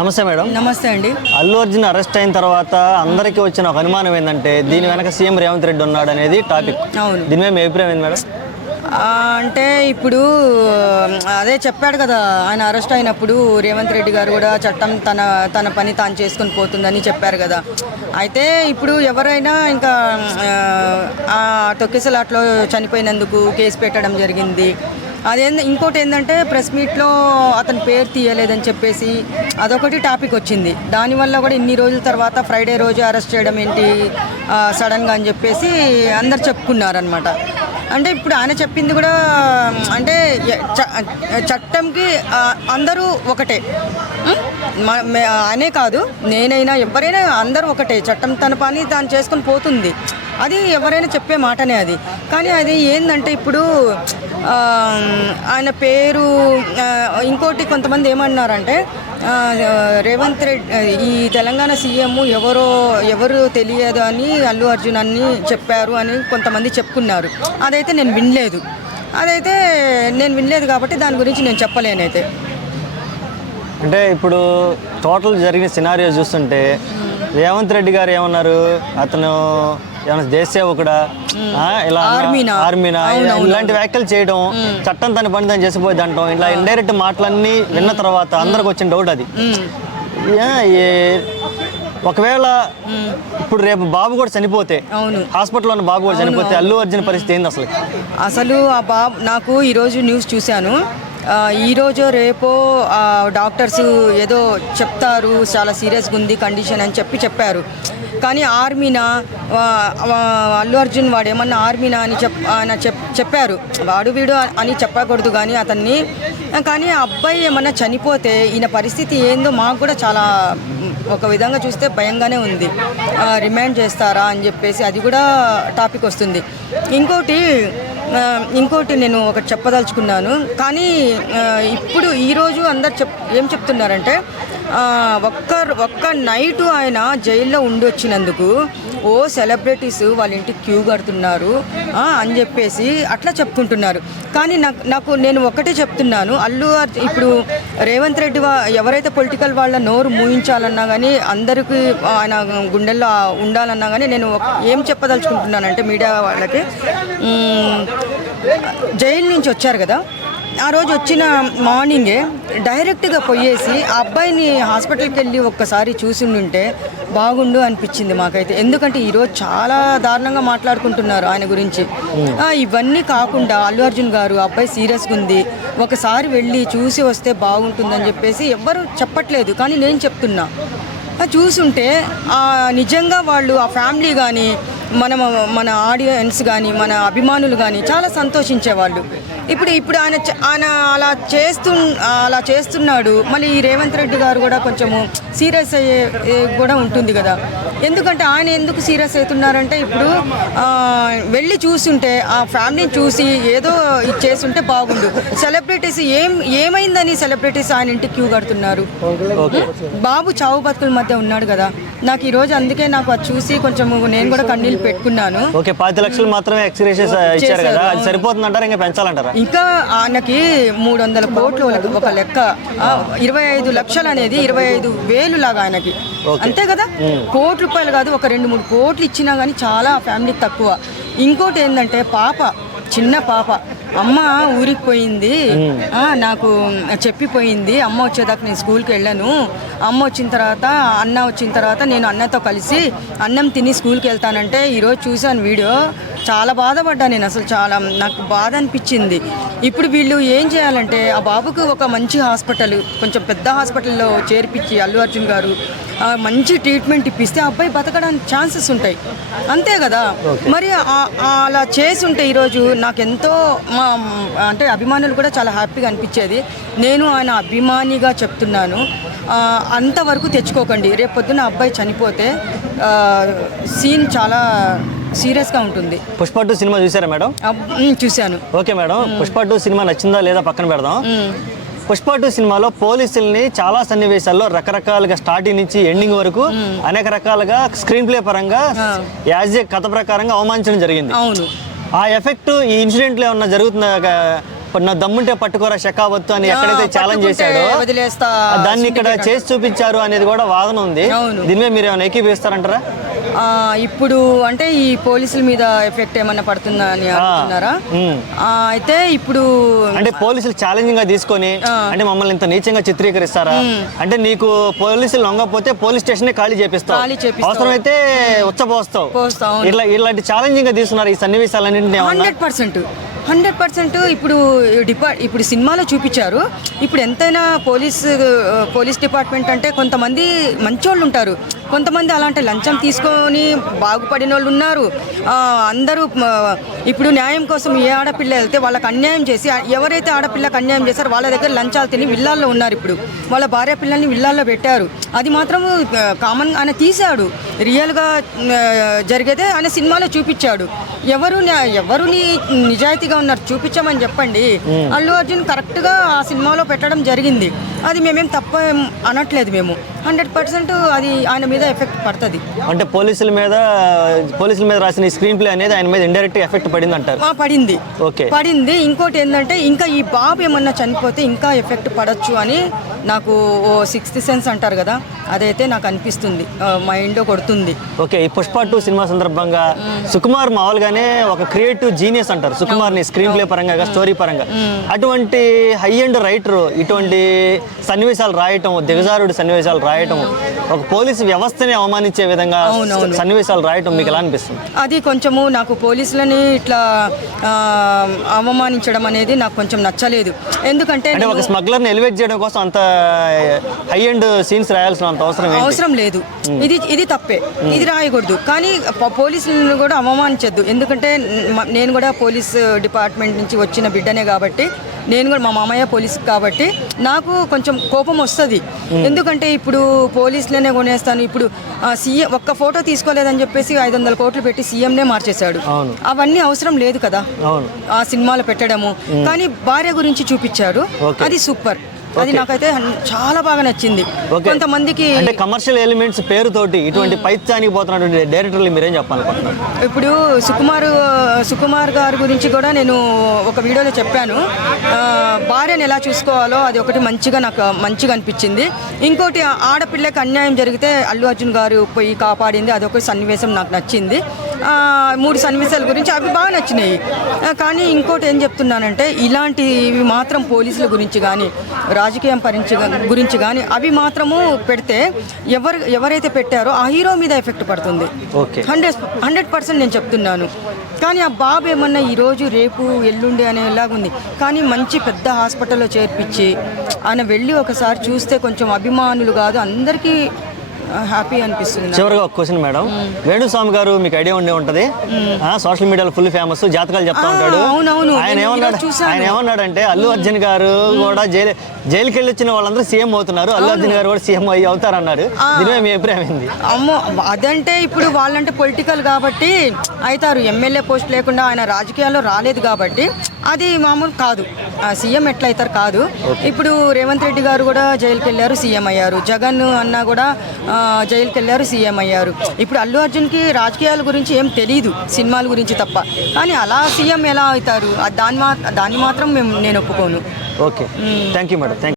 నమస్తే మేడం. నమస్తే అండి. అల్లు అర్జున్ అరెస్ట్ అయిన తర్వాత అందరికీ వచ్చిన ఒక అనుమానం ఏంటంటే దీని వెనక సీఎం రేవంత్ రెడ్డి ఉన్నాడు అనేది టాపిక్. అవును. దీని మీద మీ అభిప్రాయం ఏంది మేడం? అంటే ఇప్పుడు అదే చెప్పాడు కదా, ఆయన అరెస్ట్ అయినప్పుడు రేవంత్ రెడ్డి గారు కూడా చట్టం తన పని తాను చేసుకుని పోతుందని చెప్పారు కదా. అయితే ఇప్పుడు ఎవరైనా ఇంకా తొక్కిసలాట్లో చనిపోయినందుకు కేసు పెట్టడం జరిగింది. ఇంకోటి ఏంటంటే ప్రెస్ మీట్లో అతని పేరు తీయలేదని చెప్పేసి అదొకటి టాపిక్ వచ్చింది. దానివల్ల కూడా ఇన్ని రోజుల తర్వాత ఫ్రైడే రోజు అరెస్ట్ చేయడం ఏంటి సడన్గా అని చెప్పేసి అందరు చెప్పుకున్నారనమాట. అంటే ఇప్పుడు ఆయన చెప్పింది కూడా అంటే చట్టంకి అందరూ ఒకటే, అనే కాదు నేనైనా ఎవరైనా అందరూ ఒకటే, చట్టం తన పని తాను చేసుకొని పోతుంది. అది ఎవరైనా చెప్పే మాటనే అది. కానీ అది ఏంటంటే ఇప్పుడు ఆయన పేరు ఇంకోటి కొంతమంది ఏమన్నారంటే రేవంత్ రెడ్డి ఈ తెలంగాణ సీఎం ఎవరు తెలియదు అని అల్లు అర్జున్ అని చెప్పారు అని కొంతమంది చెప్పుకున్నారు. అదైతే నేను వినలేదు కాబట్టి దాని గురించి నేను చెప్పలేనైతే. అంటే ఇప్పుడు టోటల్ జరిగిన సినారియో చూస్తుంటే రేవంత్ రెడ్డి గారు ఏమన్నారు, అతను ఏమన్నా దేశ సేవకుడా, ఇలా ఆర్మీనా ఇలాంటి వ్యాఖ్యలు చేయడం, చట్టం తన పని తను చేసిపోయింది అంటాం, ఇట్లా ఇండైరెక్ట్ మాటలన్నీ విన్న తర్వాత అందరికి వచ్చిన డౌట్ అది. ఒకవేళ ఇప్పుడు రేపు బాబు కూడా చనిపోతే, హాస్పిటల్లో ఉన్న బాబు కూడా చనిపోతే అల్లు అర్జున్ పరిస్థితి ఏంది అసలు ఆ బాబు నాకు ఈరోజు న్యూస్ చూశాను. ఈరోజు రేపో డాక్టర్స్ ఏదో చెప్తారు, చాలా సీరియస్గా ఉంది కండిషన్ అని చెప్పారు. కానీ ఆర్మీనా అల్లు అర్జున్ వాడు ఏమన్నా ఆర్మీనా అని చెప్పారు. వాడు వీడు అని చెప్పకూడదు కానీ అతన్ని. కానీ ఆ అబ్బాయి ఏమన్నా చనిపోతే ఈయన పరిస్థితి ఏందో మాకు కూడా చాలా ఒక విధంగా చూస్తే భయంగానే ఉంది. రిమాండ్ చేస్తారా అని చెప్పేసి అది కూడా టాపిక్ వస్తుంది. ఇంకోటి నేను ఒకటి చెప్పదలుచుకున్నాను. కానీ ఇప్పుడు ఈరోజు అందరు ఏం చెప్తున్నారంటే ఒక్క నైటు ఆయన జైల్లో ఉండి వచ్చినందుకు సెలబ్రిటీస్ వాళ్ళ ఇంటికి క్యూ కడుతున్నారు అని చెప్పేసి అట్లా చెప్పుకుంటున్నారు. కానీ నేను ఒకటే చెప్తున్నాను, ఇప్పుడు రేవంత్ రెడ్డి ఎవరైతే పొలిటికల్ వాళ్ళ నోరు మూయించాలన్నా కానీ అందరికీ ఆయన గుండెల్లో ఉండాలన్నా కానీ నేను ఏం చెప్పదలుచుకుంటున్నానంటే మీడియా వాళ్ళకి, జైలు నుంచి వచ్చారు కదా, ఆ రోజు వచ్చిన మార్నింగే డైరెక్ట్గా పోయేసి ఆ అబ్బాయిని హాస్పిటల్కి వెళ్ళి ఒక్కసారి చూసి ఉంటే బాగుండు అనిపించింది మాకైతే. ఎందుకంటే ఈరోజు చాలా దారుణంగా మాట్లాడుకుంటున్నారు ఆయన గురించి. ఇవన్నీ కాకుండా అల్లు అర్జున్ గారు అబ్బాయి సీరియస్గా ఉంది, ఒకసారి వెళ్ళి చూసి వస్తే బాగుంటుందని చెప్పేసి ఎవ్వరూ చెప్పట్లేదు. కానీ నేను చెప్తున్నా, చూసుంటే నిజంగా వాళ్ళు ఆ ఫ్యామిలీ కానీ మన ఆడియన్స్ కానీ మన అభిమానులు కానీ చాలా సంతోషించేవాళ్ళు. ఇప్పుడు ఆయన అలా చేస్తున్నాడు. మళ్ళీ ఈ రేవంత్ రెడ్డి గారు కూడా కొంచెము సీరియస్ అయ్యే కూడా ఉంటుంది కదా. ఎందుకంటే ఆయన ఎందుకు సీరియస్ అవుతున్నారంటే ఇప్పుడు వెళ్ళి చూస్తుంటే ఆ ఫ్యామిలీని చూసి ఏదో చేస్తుంటే బాగుండు. సెలబ్రిటీస్ ఏమైందని సెలబ్రిటీస్ ఆయన ఇంటికి క్యూ కడుతున్నారు. బాబు చావు బతుకుల మధ్య ఉన్నాడు కదా. నాకు ఈరోజు అందుకే నాకు అది చూసి కొంచెం నేను కూడా కన్నీళ్ళు పెట్టుకున్నాను. 10 లక్షలు మాత్రమే ఎక్స్‌గ్రేషియస్ ఇచ్చారు కదా, అది సరిపోతుందంటారా ఇంకా పెంచాలంటారా? ఇంకా ఆయనకి 300 కోట్లు ఒక లెక్క, 25 లక్షలు అనేది 25,000 లాగా ఆయనకి, అంతే కదా. కోటి రూపాయలు కాదు, ఒక 2-3 కోట్లు ఇచ్చినా కానీ చాలా ఫ్యామిలీకి తక్కువ. ఇంకోటి ఏంటంటే చిన్న పాప అమ్మ ఊరికి పోయింది, నాకు చెప్పిపోయింది, అమ్మ వచ్చేదాకా నేను స్కూల్కి వెళ్ళాను, అమ్మ వచ్చిన తర్వాత అన్న వచ్చిన తర్వాత నేను అన్నతో కలిసి అన్నం తిని స్కూల్కి వెళ్తానంటే ఈరోజు చూశాను వీడియో, చాలా బాధపడ్డా నేను. అసలు చాలా నాకు బాధ అనిపించింది. ఇప్పుడు వీళ్ళు ఏం చేయాలంటే ఆ బాబుకు ఒక మంచి హాస్పిటల్, కొంచెం పెద్ద హాస్పిటల్లో చేర్పించి అల్లు అర్జున్ గారు మంచి ట్రీట్మెంట్ ఇప్పిస్తే అబ్బాయి బతకడానికి ఛాన్సెస్ ఉంటాయి, అంతే కదా. మరి అలా చేసి ఉంటే ఈరోజు నాకెంతో అంటే అభిమానులు కూడా చాలా హ్యాపీగా అనిపించేది. నేను ఆయన అభిమానిగా చెప్తున్నాను, అంతవరకు తెచ్చుకోకండి. రేపు పొద్దున్న అబ్బాయి చనిపోతే సీన్ చాలా సీరియస్గా ఉంటుంది. పుష్ప 2 సినిమా చూసారా మేడం? చూశాను. ఓకే మేడం, పుష్ప 2 సినిమా నచ్చిందా లేదా పక్కన పెడదాం. పుష్ప 2 సినిమాలో పోలీసుల్ని చాలా సన్నివేశాల్లో రకరకాలుగా స్టార్టింగ్ నుంచి ఎండింగ్ వరకు అనేక రకాలుగా స్క్రీన్ ప్లే పరంగా యాజ్ ఏ కథ ప్రకారంగా అవమానించడం జరిగింది. అవును. ఆ ఎఫెక్ట్ ఈ ఇన్సిడెంట్లో ఏమన్నా జరుగుతుందా నా దమ్ముంటే పట్టుకోరా షెకావత్తు అని ఎక్కడైతే ఛాలెంజ్ చేశాడో వదిలేస్తా దాన్ని ఇక్కడ చేసి చూపించారు అనేది కూడా వాదన ఉంది. దీని మీద మీరు ఏమైనా ఏకీభవిస్తారంటారా? ఇప్పుడు అంటే ఈ పోలీసుల మీద ఎఫెక్ట్ ఏమన్నా పడుతుందా అని అనుకుంటున్నారా? అయితే ఇప్పుడు అంటే పోలీసులు ఛాలెంజింగ్ గా తీసుకొని అంటే మమ్మల్ని ఇంత నీచంగా చిత్రీకరిస్తారా అంటే నీకు పోలీసులు లొంగకపోతే పోలీస్ స్టేషన్ ఖాళీ చేపిస్తావు, అవసరమైతే ఉచ్చబోస్తావు, ఇలాంటి ఛాలెంజింగ్ గా తీసుకున్నారు ఈ సన్నివేశాలన్నింటినీ. 100% ఇప్పుడు సినిమాలో చూపించారు. ఇప్పుడు ఎంతైనా పోలీస్ డిపార్ట్మెంట్ అంటే కొంతమంది మంచోళ్ళు ఉంటారు, కొంతమంది అలాంటి లంచం తీసుకొని బాగుపడిన వాళ్ళు ఉన్నారు. అందరూ ఇప్పుడు న్యాయం కోసం ఏ ఆడపిల్ల వెళ్తే వాళ్ళకి అన్యాయం చేసి ఎవరైతే ఆడపిల్లకి అన్యాయం చేశారో వాళ్ళ దగ్గర లంచాలు తిని విల్లాల్లో ఉన్నారు. ఇప్పుడు వాళ్ళ భార్య పిల్లల్ని విల్లాల్లో పెట్టారు. అది మాత్రం కామన్ ఆయన తీశాడు, రియల్గా జరిగేదే ఆయన సినిమాలో చూపించాడు. ఎవరుని నిజాయితీగా ఉన్నారు చూపించామని చెప్పండి. అల్లు అర్జున్ కరెక్ట్గా ఆ సినిమాలో పెట్టడం జరిగింది. అది మేమేం తప్ప అనట్లేదు. మేము 100% అది ఆయన మీద ఎఫెక్ట్ పడుతుంది. అంటే పోలీసుల మీద రాసిన స్క్రీన్ ప్లే అనేది ఆయన మీద ఇండైరెక్ట్ ఎఫెక్ట్ పడింది అంటారు? పడింది. ఇంకోటి ఏంటంటే ఇంకా ఈ బాబు ఏమన్నా చనిపోతే ఇంకా ఎఫెక్ట్ పడచ్చు అని నాకు సిక్స్త్ సెన్స్ అంటారు కదా, అదైతే నాకు అనిపిస్తుంది, మైండ్ కొడుతుంది. ఓకే, ఈ పుష్ప 2 సినిమా సందర్భంగా సుకుమార్ మామూలుగానే ఒక క్రియేటివ్ జీనియస్ అంటారు సుకుమార్ని, స్క్రీన్ ప్లే పరంగా స్టోరీ పరంగా. అటువంటి హై అండ్ రైటర్ ఇటువంటి సన్నివేశాలు రాయటం, దిగజారుడు సన్నివేశాలు రాయటం, ఒక పోలీసు వ్యవస్థని అవమానించే విధంగా సన్నివేశాలు రాయటం మీకు ఎలా అనిపిస్తుంది? అది కొంచెము నాకు పోలీసులని ఇట్లా అవమానించడం అనేది నాకు కొంచెం నచ్చలేదు. ఎందుకంటే ఒక స్మగ్లర్ని ఎలివేట్ చేయడం కోసం అంత హై అండ్ సీన్స్ రాయాల్సిన అంత అవసరం లేదు. ఇది తప్పే, ఇది రాయకూడదు. కానీ పోలీసులను కూడా అవమానించద్దు. ఎందుకంటే నేను కూడా పోలీస్ డిపార్ట్మెంట్ నుంచి వచ్చిన బిడ్డనే కాబట్టి, నేను కూడా మా మామయ్య పోలీస్ కాబట్టి నాకు కొంచెం కోపం వస్తుంది. ఎందుకంటే ఇప్పుడు పోలీసులనే కొనేస్తాను. ఇప్పుడు సీఎం ఒక్క ఫోటో తీసుకోలేదని చెప్పేసి 500 కోట్లు పెట్టి సీఎంనే మార్చేశాడు. అవన్నీ అవసరం లేదు కదా ఆ సినిమాలో పెట్టడము. కానీ భార్య గురించి చూపించారు, అది సూపర్. అది నాకైతే చాలా బాగా నచ్చింది. కొంతమందికి అంటే కమర్షియల్ ఎలిమెంట్స్ పేరుతోటి ఇటువంటి పైత్యానికి పోతున్నటువంటి డైరెక్టర్లు మీరేం చెప్పాలనుకుంటున్నారు? ఇప్పుడు సుకుమార్ గారి గురించి కూడా నేను ఒక వీడియోలో చెప్పాను. భార్యను ఎలా చూసుకోవాలో అది ఒకటి నాకు మంచిగా అనిపించింది. ఇంకోటి ఆడపిల్లకి అన్యాయం జరిగితే అల్లు అర్జున్ గారు పోయి కాపాడింది, అదొక సన్నివేశం నాకు నచ్చింది. 3 సన్నివేశాల గురించి అవి బాగా నచ్చినాయి. కానీ ఇంకోటి ఏం చెప్తున్నానంటే ఇలాంటివి మాత్రం పోలీసుల గురించి కానీ రాజకీయం గురించి కానీ అవి మాత్రము పెడితే ఎవరైతే పెట్టారో ఆ హీరో మీద ఎఫెక్ట్ పడుతుంది. 100% నేను చెప్తున్నాను. కానీ ఆ బాబు ఏమన్నా ఈరోజు రేపు ఎల్లుండి అనేలాగుంది. కానీ మంచి పెద్ద హాస్పిటల్లో చేర్పించి ఆయన వెళ్ళి ఒకసారి చూస్తే కొంచెం అభిమానులు కాదు అందరికీ హ్యాపీ అనిపిస్తుంది. చివరిగా ఒక క్వశ్చన్ మేడం, వేణుస్వామి గారు మీకు ఐడియా ఉండే ఉంటది, సోషల్ మీడియాలో ఫుల్ ఫేమస్, జాతకాలు చెప్తా ఉంటాడు. ఆయన ఏమన్నాడంటే అల్లు అర్జున్ గారు కూడా జైలుకి వెళ్ళి వచ్చిన వాళ్ళందరూ సీఎం అవుతున్నారు, అల్లు అర్జున్ గారు కూడా సీఎం అవుతారన్నాడు. దీని మీ అభిప్రాయం ఏంది? అమ్మో, అదంటే ఇప్పుడు వాళ్ళంటే పొలిటికల్ కాబట్టి అవుతారు. ఎమ్మెల్యే పోస్ట్ లేకుండా ఆయన రాజకీయాల్లో రాలేదు కాబట్టి అది మామూలు కాదు. సీఎం ఎట్లా అవుతారు కాదు. ఇప్పుడు రేవంత్ రెడ్డి గారు కూడా జైలుకి వెళ్ళారు, సీఎం అయ్యారు. జగన్ అన్న కూడా జైలుకి వెళ్ళారు, సీఎం అయ్యారు. ఇప్పుడు అల్లు అర్జున్కి రాజకీయాల గురించి ఏం తెలియదు, సినిమాల గురించి తప్ప. కానీ అలా సీఎం ఎలా అవుతారు దాన్ని మాత్రం నేను ఒప్పుకోను. Okay, thank you madam.